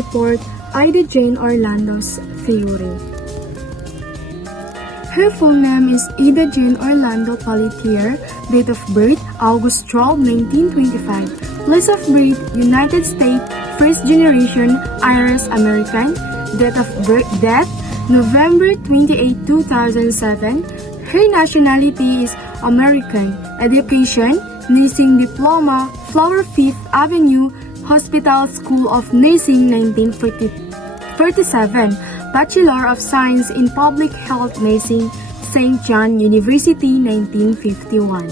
report Ida Jane Orlando's theory. Her full name is Ida Jane Orlando Pelletier, date of birth August 12, 1925, place of birth United States, first generation Irish American, date of birth death November 28, 2007. Her nationality is American. Education, nursing diploma, Flower Fifth Avenue Hospital School of Nursing 1947. Bachelor of Science in Public Health Nursing, St. John University 1951.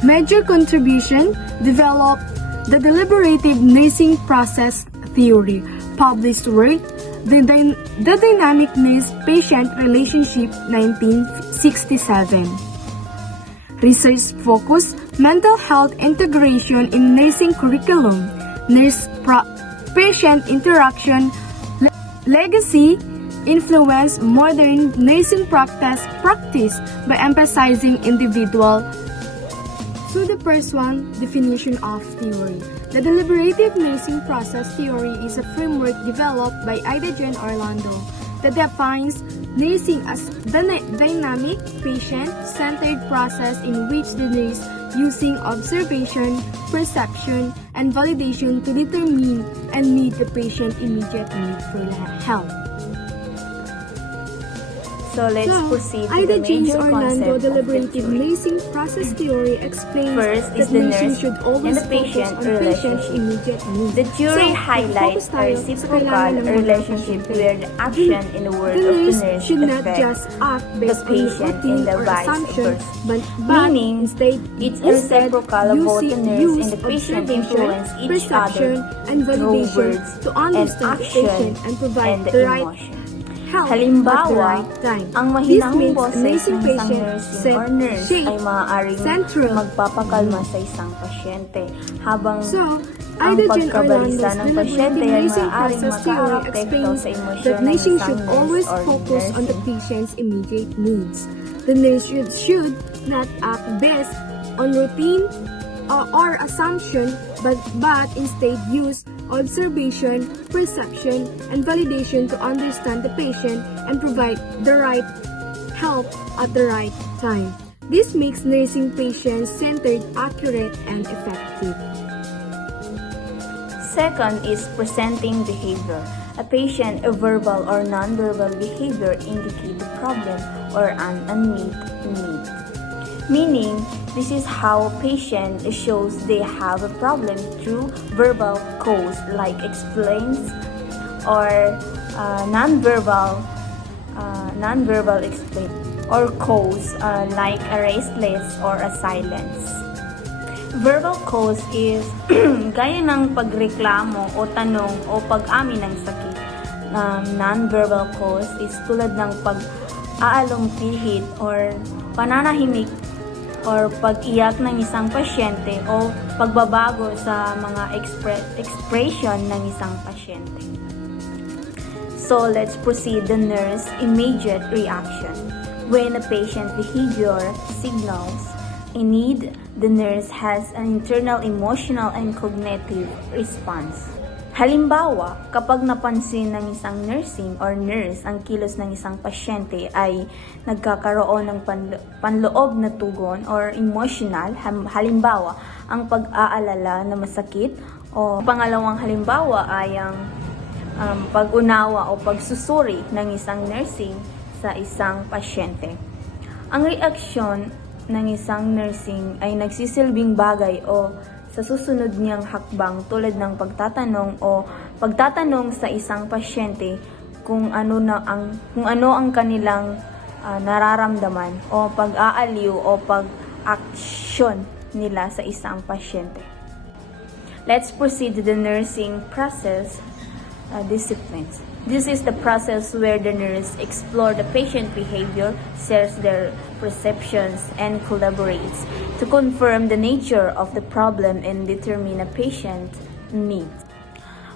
Major contribution, developed the deliberative nursing process theory. Published work, The Dynamic Nurse-Patient Relationship 1967. Research focus, mental health integration in nursing curriculum, nurse-patient interaction, legacy, influence modern nursing practice by emphasizing individual. So the first one, definition of theory. The deliberative nursing process theory is a framework developed by Ida Jane Orlando that defines nursing as the dynamic, patient-centered process in which the nurse using observation, perception, and validation to determine and meet the patient's immediate need for help. So let's proceed to Ida the Jane major Orlando concept of the deliberative theory. nursing process theory explains First is that the nursing nurse should and always the patient focus on patient's relationship. immediate needs. The theory So, highlights mag-focus a tayo sa reciprocal kailangan ng mga relationship pasyente. where the action in the word The of the nurse nurse should not affects just act based on patient routine and the or vice assumption, versa. but Meaning, instead it's instead reciprocal of both the nurse use and the patient observation, influence each perception, other and through validation words to understand the and patient action and provide and the the right emotion. help at the Halimbawa, right time. ang This mahinahong makes boses nursing ng isang patient nursing or nurse ay maaaring central. magpapakalma sa isang pasyente, habang So, ang Ida Jane pagkabalisa Orlando's ng pasyente deliberative ay nursing maaaring process theory makaapekto explains sa emosyon that ng nursing isang should nurse always or focus on the nursing. patient's immediate needs. The nurse should not act based on routine or assumption, but instead use observation, perception, and validation to understand the patient and provide the right help at the right time. This makes nursing patient-centered, accurate, and effective. Second is presenting behavior. A patient, a verbal or nonverbal behavior indicate a problem or an unmet need. Meaning, this is how patient shows they have a problem through verbal cues like explains or nonverbal explain or cues like a restless or a silence. Verbal cause is gaya ng pagreklamo o tanong o pag-amin ng sakit. Non-verbal cause is tulad ng pag-aalumpihit or pananahimik or pag-iyak ng isang pasyente o pagbabago sa mga expression ng isang pasyente. So let's proceed the nurse immediate reaction. When a patient's behavior signals a need, the nurse has an internal emotional and cognitive response. Halimbawa, kapag napansin ng isang nursing or nurse ang kilos ng isang pasyente ay nagkakaroon ng panloob na tugon or emotional, halimbawa, ang pag-aalala na masakit, o pangalawang halimbawa ay ang pag-unawa o pagsusuri ng isang nursing sa isang pasyente. Ang reaksyon ng isang nursing ay nagsisilbing bagay o sa susunod niyang hakbang tulad ng pagtatanong sa isang pasyente kung ano ang kanilang nararamdaman o pag-aaliw o pag-aksyon nila sa isang pasyente. Let's proceed to the nursing process disciplines. This is the process where the nurse explores the patient behavior, shares their perceptions, and collaborates to confirm the nature of the problem and determine a patient needs.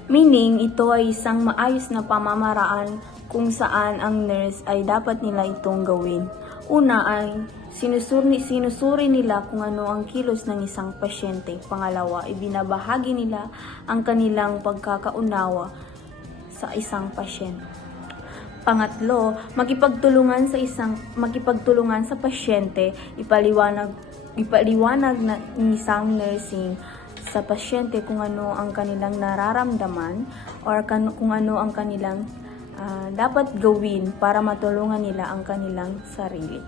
Meaning, ito ay isang maayos na pamamaraan kung saan ang nurse ay dapat nila itong gawin Una ay sinusuri nila kung ano ang kilos ng isang pasyente. Pangalawa, ibinabahagi nila ang kanilang pagkakaunawa sa isang pasyente. Pangatlo, makipagtulungan sa pasyente, ipaliwanag ng isang nursing sa pasyente kung ano ang kanilang nararamdaman or kung ano ang kanilang dapat gawin para matulungan nila ang kanilang sarili.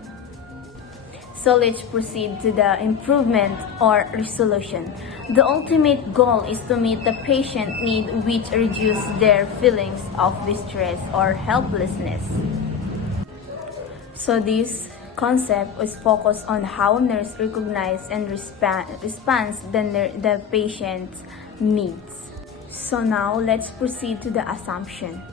So let's proceed to the improvement or resolution. The ultimate goal is to meet the patient need, which reduce their feelings of distress or helplessness. So this concept was focused on how nurse recognize and responds the patient's needs. So now let's proceed to the assumption.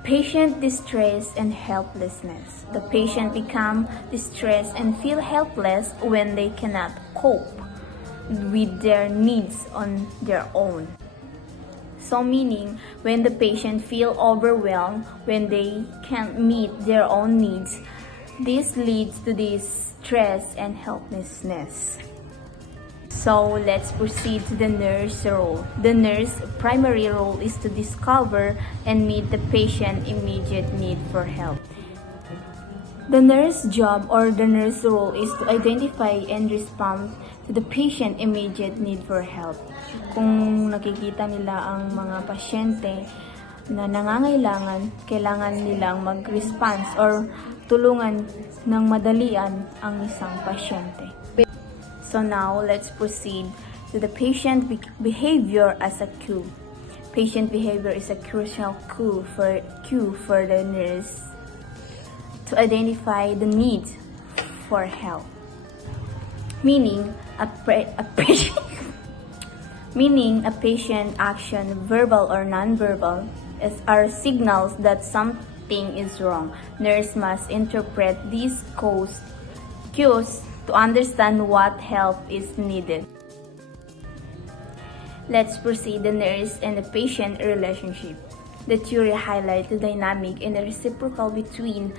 Patient distress and helplessness. The patient become distressed and feel helpless when they cannot cope with their needs on their own. So meaning, when the patient feel overwhelmed, when they can't meet their own needs, this leads to this stress and helplessness. So let's proceed to the nurse role. The nurse primary role is to discover and meet the patient immediate need for help. The nurse job or the nurse role is to identify and respond to the patient immediate need for help. Kung nakikita nila ang mga pasyente na nangangailangan, kailangan nilang mag-response or tulungan ng madalian ang isang pasyente. So now, let's proceed to the patient behavior as a cue. Patient behavior is a crucial cue for the nurse to identify the need for help. Meaning, a patient action, verbal or non-verbal, are signals that something is wrong. Nurse must interpret these cues to understand what help is needed. Let's proceed the nurse and the patient relationship. The theory highlights the dynamic and the reciprocal between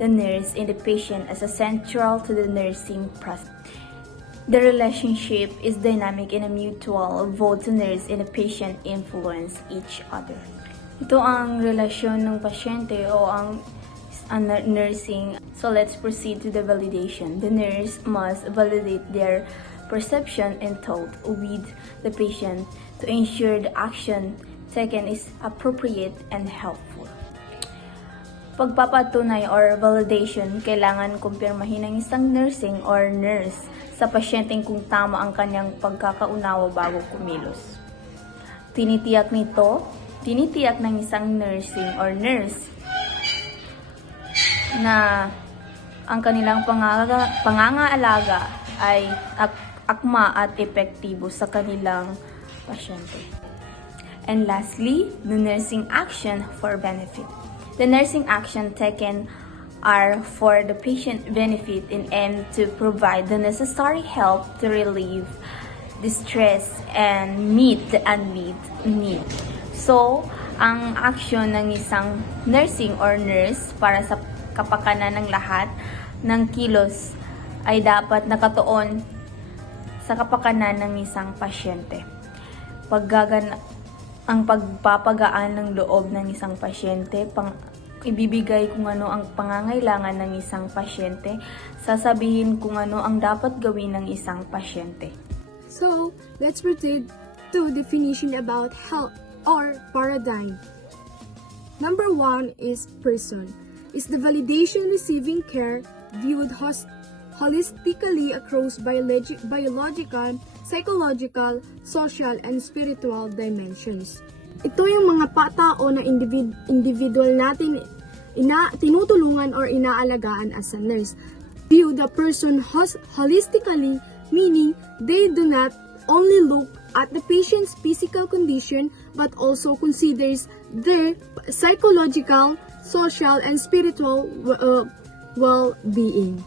the nurse and the patient as a central to the nursing process. The relationship is dynamic and a mutual. Both the nurse and the patient influence each other. Ito ang relasyon ng pasyente o ang nursing. So let's proceed to the validation. The nurse must validate their perception and thought with the patient to ensure the action taken is appropriate and helpful. Pagpapatunay or validation, kailangan kumpirmahin ng isang nursing or nurse sa pasyenteng kung tama ang kanyang pagkakaunawa bago kumilos. Tinitiyak ng isang nursing or nurse na ang kanilang pangangalaga ay akma at epektibo sa kanilang pasyente. And lastly, the nursing action for benefit. The nursing action taken are for the patient benefit and aim to provide the necessary help to relieve distress and meet the unmet need. So, ang action ng isang nursing or nurse para sa kapakanan ng lahat ng kilos ay dapat nakatuon sa kapakanan ng isang pasyente. Ang pagpapagaan ng loob ng isang pasyente, ibibigay kung ano ang pangangailangan ng isang pasyente, sasabihin kung ano ang dapat gawin ng isang pasyente. So, let's proceed to definition about health or paradigm. Number 1 is person. Is the validation receiving care viewed holistically across biological, psychological, social, and spiritual dimensions. Ito yung mga patao na individual natin tinutulungan or inaalagaan as a nurse. View the person holistically, meaning they do not only look at the patient's physical condition but also considers their psychological, social, and spiritual well-being.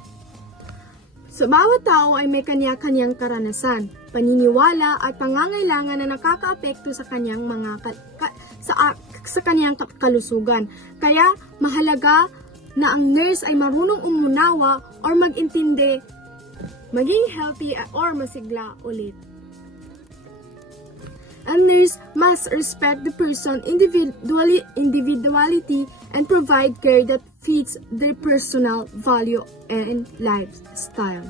So, bawat tao ay may kanya-kanyang karanasan, paniniwala at pangangailangan na nakakaapekto sa kanyang sa kanyang kalusugan. Kaya mahalaga na ang nurse ay marunong umunawa or mag-intindi, maging healthy or masigla ulit. A nurse must respect the person's individuality and provide care that fits their personal value and lifestyle.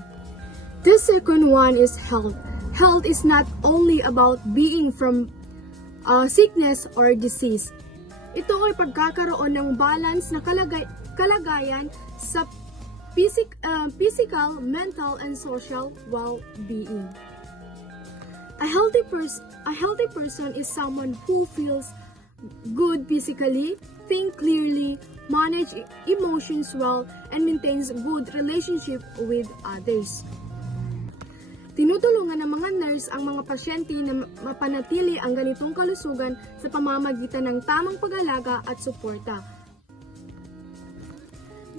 The second one is health. Health is not only about being from sickness or disease. Ito ay pagkakaroon ng balance na kalagayan sa physical, mental, and social well-being. A healthy person is someone who feels good physically, think clearly, manage emotions well, and maintains good relationship with others. Tinutulungan ng mga nurse ang mga pasyente na mapanatili ang ganitong kalusugan sa pamamagitan ng tamang pag-alaga at suporta.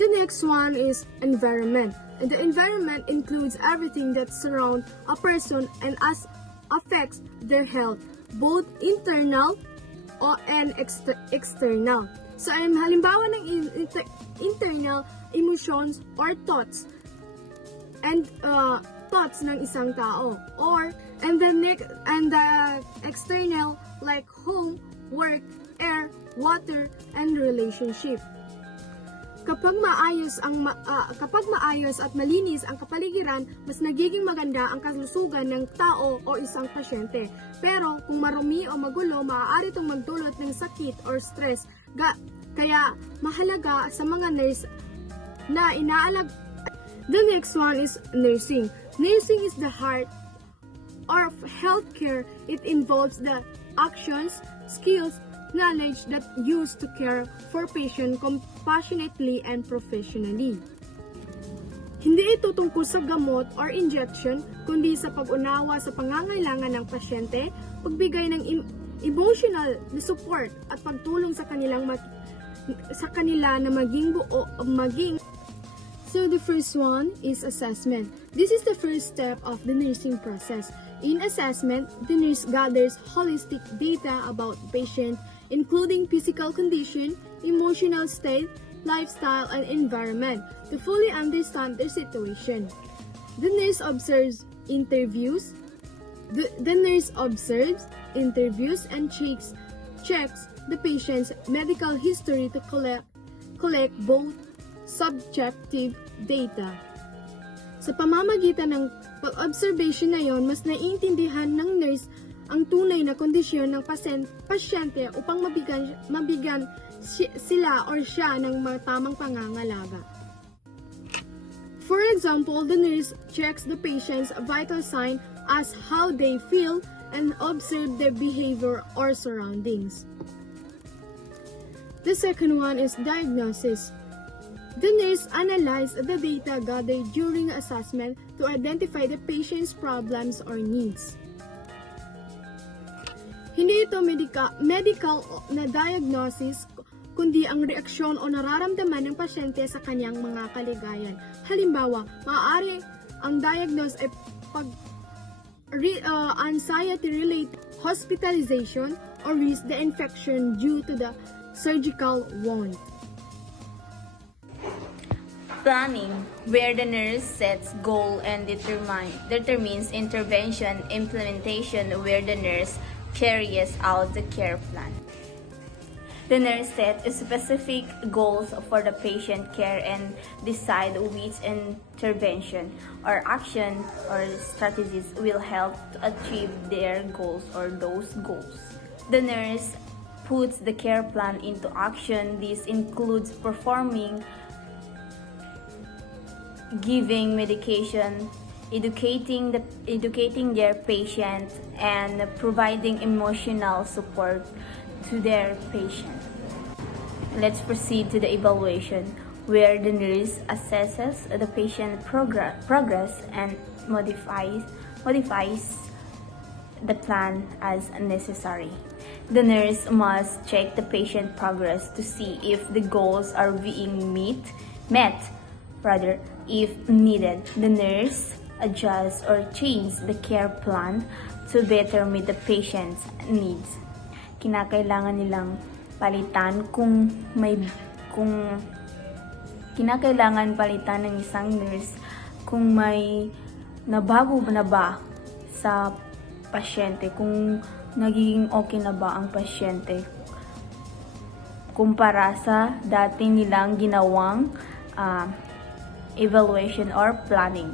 The next one is environment. And the environment includes everything that surrounds a person and affects their health, both internal and external. So, halimbawa ng internal emotions or thoughts and thoughts ng isang tao, and the external like home, work, air, water, and relationship. Kapag maayos at malinis ang kapaligiran, mas nagiging maganda ang kalusugan ng tao o isang pasyente. Pero kung marumi o magulo, maaari itong magdulot ng sakit or stress. Kaya mahalaga sa mga nurse na inaalag. The next one is nursing. Nursing is the heart of healthcare. It involves the actions, skills, knowledge that used to care for patient compassionately and professionally. Hindi ito tungkol sa gamot or injection, kundi sa pag-unawa sa pangangailangan ng pasyente, pagbigay ng emotional na support at pagtulong sa kanila na maging. So the first one is assessment. This is the first step of the nursing process. In assessment, the nurse gathers holistic data about the patient, including physical condition, emotional state, lifestyle, and environment, to fully understand their situation. The nurse observes interviews. The nurse observes interviews and checks the patient's medical history to collect both subjective data. Sa pamamagitan ng pag-observation na yon, mas naiintindihan ng nurse ang tunay na kondisyon ng pasyente upang mabigyan sila or siya ng mga tamang pangangalaga. For example, the nurse checks the patient's vital sign as how they feel and observe their behavior or surroundings. The second one is diagnosis. The nurse analyzes the data gathered during assessment to identify the patient's problems or needs. Hindi ito medical na diagnosis, kundi ang reaksyon o nararamdaman ng pasyente sa kanyang mga kaligayan. Halimbawa, maaari ang diagnose ay anxiety-related hospitalization or risk the infection due to the surgical wound. Planning, where the nurse sets goal and determines intervention. Implementation, where the nurse carries out the care plan. The nurse sets specific goals for the patient care and decide which intervention or action or strategies will help to achieve their goals or those goals. The nurse puts the care plan into action. This includes giving medication, educating their patient, and providing emotional support to their patient. Let's proceed to the evaluation, where the nurse assesses the patient progress and modifies the plan as necessary. The nurse must check the patient progress to see if the goals are being met. If needed, the nurse adjusts or changes the care plan to better meet the patient's needs. Kinakailangan nilang palitan kung kinakailangan palitan ng isang nurse kung may nabago na ba sa pasyente, kung nagiging okay na ba ang pasyente kumpara sa dati nilang ginawang evaluation or planning.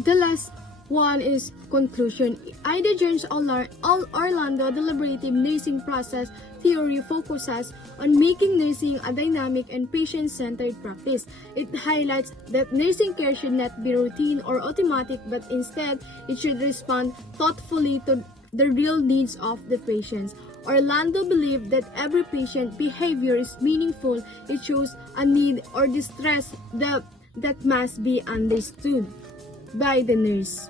The last one is conclusion. Ida Jones Orlando deliberative nursing process theory focuses on making nursing a dynamic and patient-centered practice. It highlights that nursing care should not be routine or automatic, but instead it should respond thoughtfully to the real needs of the patients. Orlando believed that every patient behavior is meaningful. It shows a need or distress that must be understood by the nurse.